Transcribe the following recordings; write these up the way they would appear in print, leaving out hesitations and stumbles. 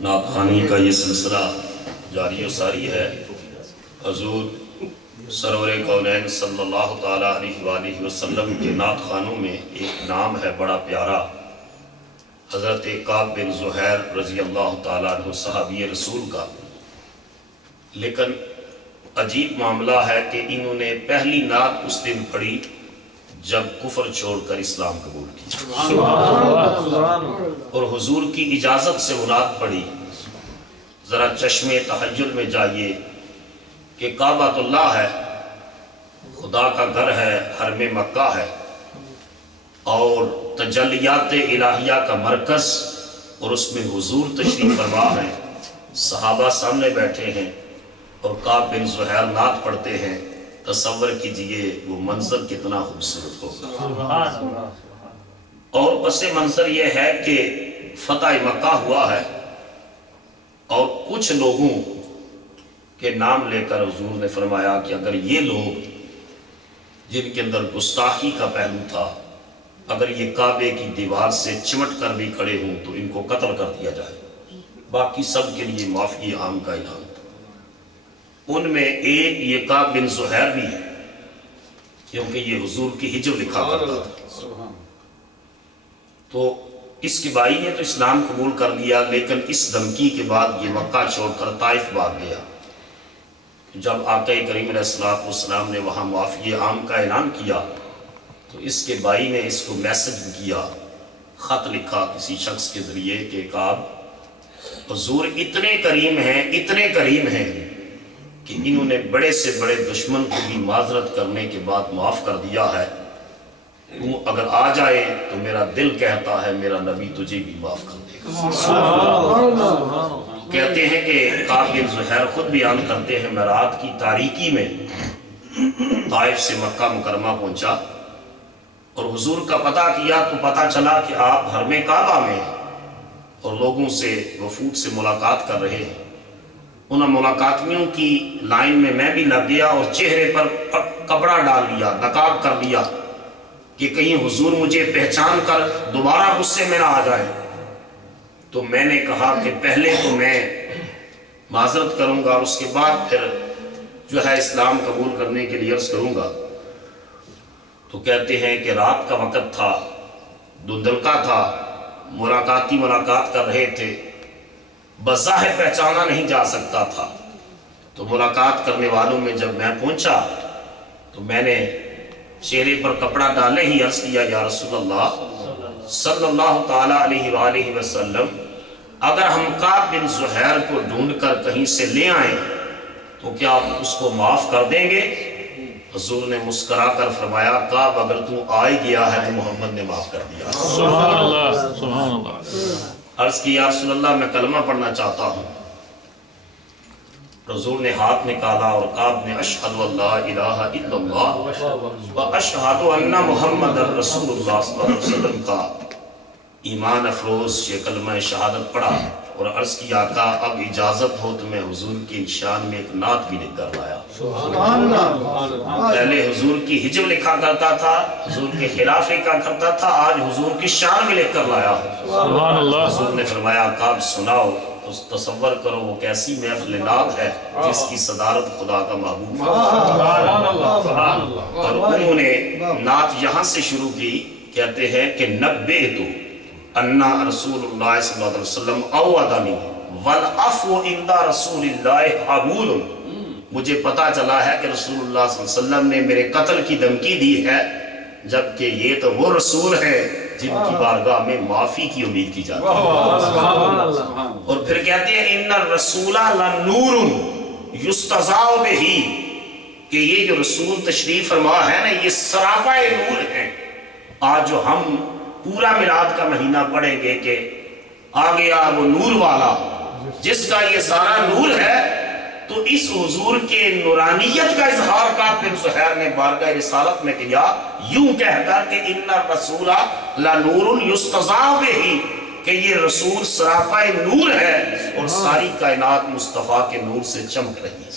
नात ख़्वानी का ये सिलसिला जारी व सारी है। हजूर सरवर कौनैन सल्लल्लाहु ताला अलैहि वसल्लम के नात ख़ानों में एक नाम है बड़ा प्यारा, हज़रत काब बिन ज़ुहैर रज़ी अल्लाह ताला अन्हु सहाबी रसूल का। लेकिन अजीब मामला है कि इन्होंने पहली नात उस दिन पढ़ी जब कुफर छोड़कर इस्लाम कबूल किया और हुजूर की इजाज़त से वो नात पढ़ी। ज़रा चश्मे तहज्जुद में जाइए कि काबातुल्लाह है, खुदा का घर है, हरम मक्का है और तजल्लियात इलाहिया का मरकज़, और उसमें हुजूर तशरीफ़ फरमा है, सहाबा सामने बैठे हैं और काब बिन ज़ुहैर नात पढ़ते हैं। तसव्वुर कीजिए वो मंजर कितना खूबसूरत होगा। और पसे मंजर ये है कि फतह मक्का हुआ है और कुछ लोगों के नाम लेकर हुजूर ने फरमाया कि अगर ये लोग जिनके अंदर गुस्ताखी का पहलू था, अगर ये काबे की दीवार से चिमट कर भी खड़े हों तो इनको कत्ल कर दिया जाए। बाकी सब के लिए माफ़ी आम का ऐलान। उनमें एक ये काब बिन ज़ुहैर भी है, क्योंकि ये हुजूर की हिज्र लिखा करता था। तो इसके भाई ने तो इस्लाम कबूल कर लिया, लेकिन इस धमकी के बाद ये मक्का छोड़कर ताइफ भाग गया। जब आक़ा करीम अलैहिस्सलाम ने वहाँ माफ़ी आम का ऐलान किया तो इसके भाई ने इसको मैसेज किया, ख़त लिखा किसी शख्स के ज़रिए कि काब, हुजूर इतने करीम हैं, इतने करीम हैं कि इन्होंने बड़े से बड़े दुश्मन को भी माजरत करने के बाद माफ़ कर दिया है। तू अगर आ जाए तो मेरा दिल कहता है मेरा नबी तुझे भी माफ़ कर देगा। कहते हैं कि काब बिन ज़ुहैर खुद बयान करते हैं, मैं रात की तारीकी में ताइफ से मक्का मुकरमा पहुंचा और हुजूर का पता किया तो पता चला कि आप हरमे काबा में हैं और लोगों से वफूद से मुलाकात कर रहे हैं। उन मुलाकातियों की लाइन में मैं भी लग गया और चेहरे पर कपड़ा डाल लिया, नकाब कर लिया कि कहीं हुजूर मुझे पहचान कर दोबारा गुस्से में ना आ जाए। तो मैंने कहा कि पहले तो मैं माजरत करूंगा, उसके बाद फिर जो है इस्लाम कबूल करने के लिए अर्ज करूंगा। तो कहते हैं कि रात का वक़्त था, धुंधलका था, मुलाकात कर रहे थे, बज़ाहिर पहचाना नहीं जा सकता था। तो मुलाकात करने वालों में जब मैं पहुंचा तो मैंने चेहरे पर कपड़ा डाले ही अर्ज किया, या रसूलल्लाह सल्लल्लाहु ताला अलैहि वसल्लम, अगर हम काब बिन ज़ुहैर को ढूंढकर कहीं से ले आए तो क्या आप उसको माफ़ कर देंगे? हुजूर ने मुस्कुरा कर फरमाया, काब अगर तू आ ही गया है तो मोहम्मद ने माफ़ कर दिया। सुभान अल्लाह, सुभान अल्लाह। अर्ज की, या रसूलल्लाह मैं कलमा पढ़ना चाहता हूँ। हुजूर ने हाथ निकाला और काब ने अशहदु अल्ला इलाहा इल्लल्लाह व अशहदु अन्ना मुहम्मदर रसूलुल्लाह सल्लल्लाहु अलैहि वसल्लम का ईमान अफरोज ये कलमा शहादत पढ़ा और अर्ज की, आका अब इजाजत हो तो मैं हुजूर की शान में एक नात भी लिख कर लाया। पहले हुजूर की हिज्र लिखा करता था, हुजूर के खिलाफ लिखा करता था, आज हुजूर की शान में लिख कर लाया। हुजूर ने फरमाया, काब सुनाओ। तो तसव्वुर करो वो कैसी महफिल नात है जिसकी सदारत खुदा का महबूब। और उन्होंने नात यहाँ से शुरू की। कहते हैं कि नब्बे तो अन्ना रसूलुल्लाह सल्लल्लाहु अलैहि वसल्लम अवदनी वल अफ़्व इंदा रसूलिल्लाह अबूल। मुझे पता चला है कि रसूलुल्लाह सल्लल्लाहु अलैहि वसल्लम ने मेरे कत्ल की धमकी दी है, जबकि ये तो वो रसूल है जिनकी बारगाह में माफी की उम्मीद की जाती है। और फिर कहते हैं इन्ना रसूला लनूरुन युस्तज़ाउ बिही, कि ये जो रसूल तशरीफ फरमा है ना, ये सरापाए नूर है। आज जो हम पूरा मिलाद का महीना पढ़ेंगे कि आ गया वो नूर वाला जिसका ये सारा नूर है, तो इस हुजूर के नूरानियत का इजहार काब बिन ज़ुहैर ने बारगाह रिसालत में किया, यूं कहकर कि इन्ना रसूला ला नूरुन युस्तज़ाउ बिही, कि ये रसूल सरापाए नूर है और सारी कायनात मुस्तफ़ा के नूर से चमक रही है।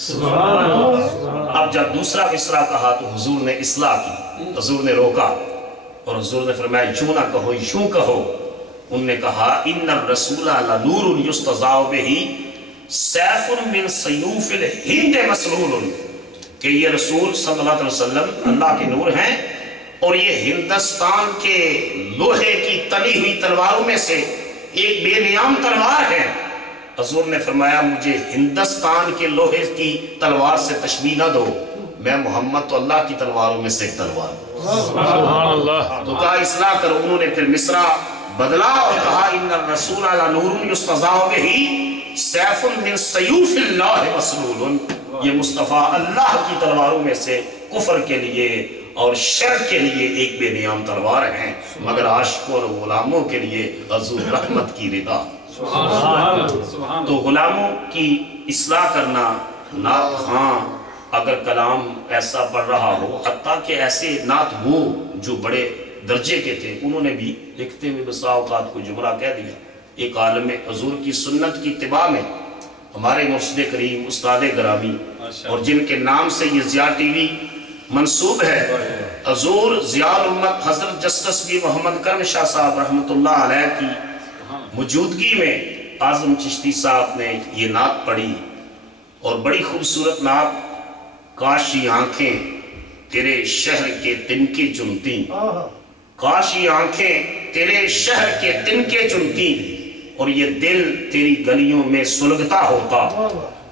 अब जब दूसरा मिसरा कहा तो हुजूर ने इस्लाह की, हुजूर ने रोका और हुजूर ने फरमाया यूं ना कहो, यूं कहो। انہوں نے کہا ان الرسول لنور یستضاء بہ سیف من سیوف الہند مسلول، کہ یہ رسول صلی اللہ علیہ وسلم اللہ کے نور ہیں اور یہ ہندوستان کے لوہے کی تلی ہوئی تلواروں میں سے ایک بے نیام تلوار ہے۔ حضور نے فرمایا مجھے ہندوستان کے لوہے کی تلوار سے تشبیہ نہ دو، میں محمد تو اللہ کی تلواروں میں سے ایک تلوار ہوں۔ سبحان اللہ۔ تو کہا اصلاح کرو، انہوں نے پھر مصرع بدلا اور کہا ان الرسول لنور یستضاء بہ سیف من سیوف اللہ مسلول، یہ مصطفیٰ اللہ کی تلواروں میں سے کفر کے لیے اور شر کے لیے ایک بے نیام تلوار ہیں، مگر عاشقوں اور غلاموں کے لیے حضور رحمت کی رضا۔ تو غلاموں کی اصلاح کرنا، نعت خواں اگر کلام ایسا پڑھ رہا ہو، حتیٰ کہ ایسے نعت گو جو بڑے درجے کے تھے، انہوں نے بھی لکھتے ہوئے بسا اوقات کو جملہ کہہ دیا۔ ایک عالم حضور کی سنت کی اتباع میں ہمارے مرشد کریم استاد گرامی اور جن کے نام سے یہ ضیاء ٹی وی منصوب ہے، حضور ضیاء الامت حضرت جسٹس بھی محمد کرم شاہ صاحب رحمۃ اللہ علیہ کی موجودگی میں اعظم چشتی صاحب نے یہ نعت پڑھی اور بڑی خوبصورت نعت۔ کاش یہ آنکھیں تیرے شہر کے تنکے چنتی، کاش یہ آنکھیں تیرے شہر کے تنکے چنتی اور یہ دل تیری گلیوں میں سلگتا ہوتا۔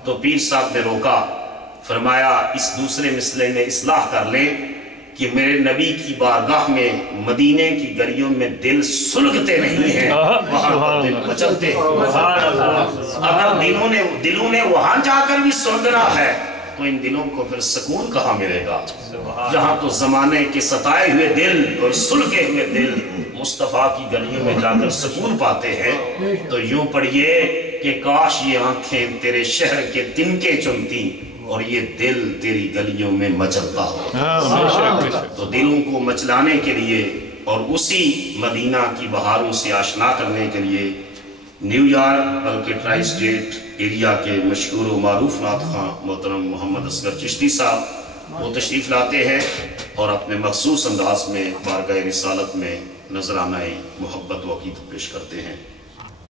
تو پیر صاحب نے روکا، فرمایا اس دوسرے مسئلے میں اصلاح کر لیں کہ میرے نبی کی بارگاہ میں مدینے کی گلیوں میں دل سلگتے نہیں ہیں، وہاں پر دل مچلتے ہیں۔ اگر دلوں نے وہاں جا کر بھی سلگنا ہے تو ان دلوں کو پھر سکون کہاں ملے گا؟ جہاں تو زمانے کے ستائے ہوئے دل اور سلگے ہوئے دل مصطفیٰ کی گلیوں میں جا کر سکون پاتے ہیں۔ تو یوں پڑھیے کہ کاش یہ آنکھیں تیرے شہر کے تنکے چنتی اور یہ دل تیری گلیوں میں مچلتا ہو۔ تو دلوں کو مچلانے کے لیے اور اسی مدینہ کی بہاروں سے آشنا کرنے کے لیے نیو یارک بلکہ ٹرائی اسٹیٹ ایریا کے مشہور و معروف نعت خواں محترم محمد اصغر چشتی صاحب وہ تشریف لاتے ہیں اور اپنے مخصوص انداز میں بارگاہ رسالت میں نذرانہ محبت و عقیدت پیش کرتے ہیں۔